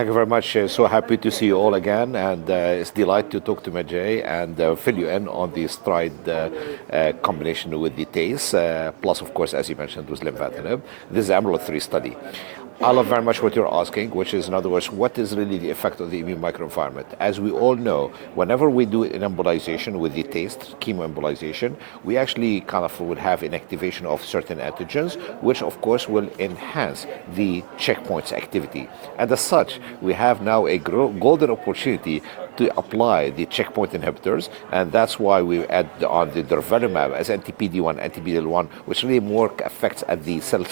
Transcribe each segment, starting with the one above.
Thank you very much. So happy to see you all again, and it's a delight to talk to Majay and fill you in on the STRIDE combination with the TACE, plus, of course, as you mentioned, with lenvatinib. This is AMRO-3 study. I love very much what you're asking, which is, in other words, what is really the effect of the immune microenvironment? As we all know, whenever we do an embolization with the TACE, chemoembolization, we actually kind of would have an activation of certain antigens, which of course will enhance the checkpoint's activity. And as such, we have now a golden opportunity to apply the checkpoint inhibitors, and that's why we add on the durvalumab as anti-PD-1, anti-PD-L1, which really more affects at the cell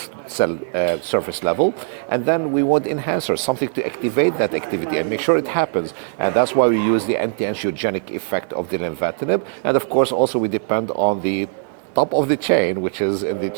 surface level. And then we want enhancers, something to activate that activity and make sure it happens. And that's why we use the anti-angiogenic effect of the lenvatinib. And of course, also we depend on the top of the chain, which is in the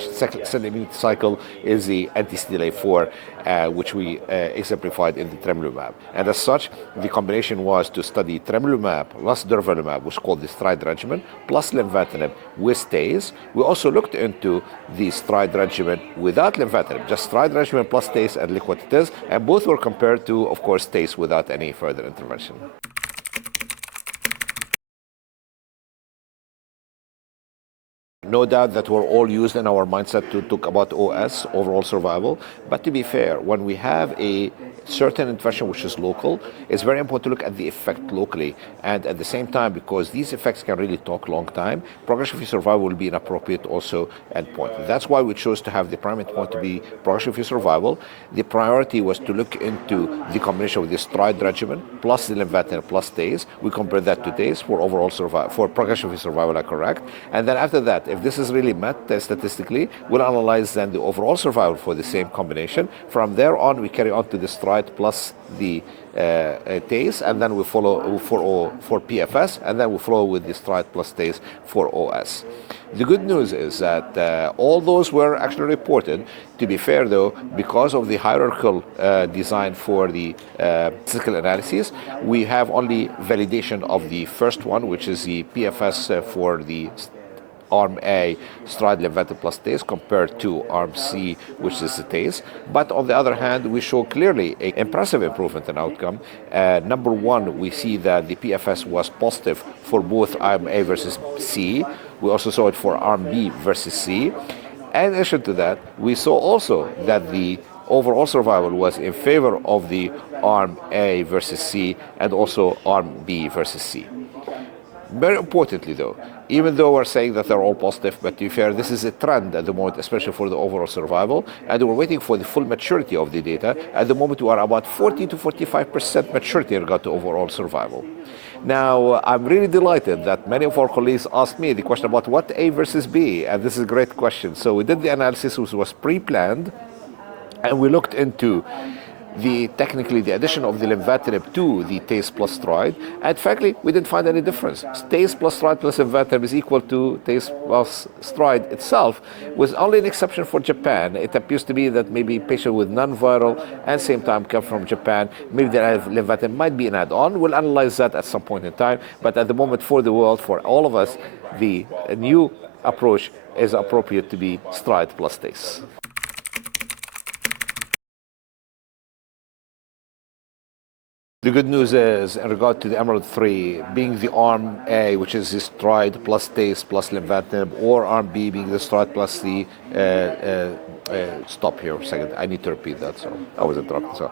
cell immunity cycle, is the anti-CTLA-4, which we exemplified in the tremelimumab. And as such, the combination was to study tremelimumab plus durvalumab, which is called the STRIDE regimen, plus lenvatinib with TACE. We also looked into the STRIDE regimen without lenvatinib, just STRIDE regimen plus TACE, and look what it is. And both were compared to, of course, TACE without any further intervention. No doubt that we're all used in our mindset to talk about OS, overall survival. But to be fair, when we have a certain intervention which is local, it's very important to look at the effect locally. And at the same time, because these effects can really talk long time, progression-free survival will be an appropriate also endpoint. That's why we chose to have the primary endpoint to be progression-free survival. The priority was to look into the combination with the STRIDE regimen plus the lenvatinib plus TACE. We compared that to TACE for overall survival, for progression-free survival, are correct. And then after that, if this is really met statistically, we'll analyze then the overall survival for the same combination. From there on, we carry on to the STRIDE plus the TACE, and then we follow for PFS, and then we follow with the STRIDE plus TACE for OS. The good news is that all those were actually reported. To be fair, though, because of the hierarchical design for the statistical analysis, we have only validation of the first one, which is the PFS for the Arm A, STRIDE lenvatinib plus TACE, compared to Arm C, which is the TACE. But on the other hand, we show clearly an impressive improvement in outcome. Number one, we see that the PFS was positive for both Arm A versus C. We also saw it for Arm B versus C. And in addition to that, we saw also that the overall survival was in favor of the Arm A versus C and also Arm B versus C. Very importantly, though, even though we're saying that they're all positive, but to be fair, this is a trend at the moment, especially for the overall survival, and we're waiting for the full maturity of the data. At the moment, we are about 40 to 45% maturity in regard to overall survival. Now, I'm really delighted that many of our colleagues asked me the question about what A versus B, and this is a great question. So we did the analysis, which was pre-planned, and we looked into technically the addition of the lenvatinib to the TACE plus STRIDE, and frankly, we didn't find any difference. TACE plus STRIDE plus lenvatinib is equal to TACE plus STRIDE itself, with only an exception for Japan. It appears to be that maybe patients with non-viral and same time come from Japan, maybe the lenvatinib might be an add-on. We'll analyze that at some point in time, but at the moment for the world, for all of us, the new approach is appropriate to be STRIDE plus TACE. The good news is, in regard to the EMERALD-3, being the Arm A, which is the STRIDE plus TACE plus lenvatinib, or Arm B being the STRIDE plus the... stop here a second, I need to repeat that, so I was interrupted.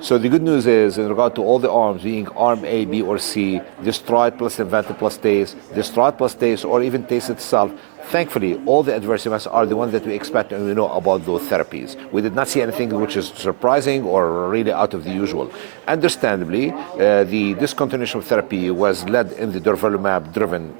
So the good news is, in regard to all the arms, being Arm A, B, or C, the STRIDE plus lenvatinib plus TACE, the STRIDE plus TACE, or even TACE itself, thankfully, all the adverse events are the ones that we expect and we know about those therapies. We did not see anything which is surprising or really out of the usual. Understandably, the discontinuation of therapy was led in the durvalumab-driven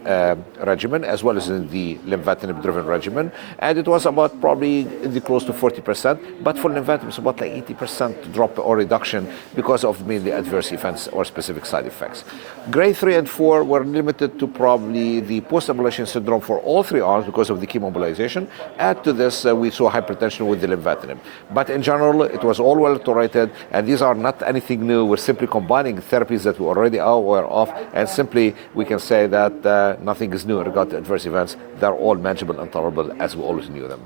regimen, as well as in the lenvatinib-driven regimen, and it was about probably in the close to 40%, but for lenvatinib, it's about like 80% drop or reduction because of mainly adverse events or specific side effects. Grade 3 and 4 were limited to probably the post-embolization syndrome for all three arms because of the chemoembolization. Add to this, we saw hypertension with the lenvatinib. But in general, it was all well tolerated, and these are not anything new. We're simply combining therapies that we already are aware of, and simply we can say that nothing is new in regard to adverse events. They're all manageable and tolerable as we always knew them.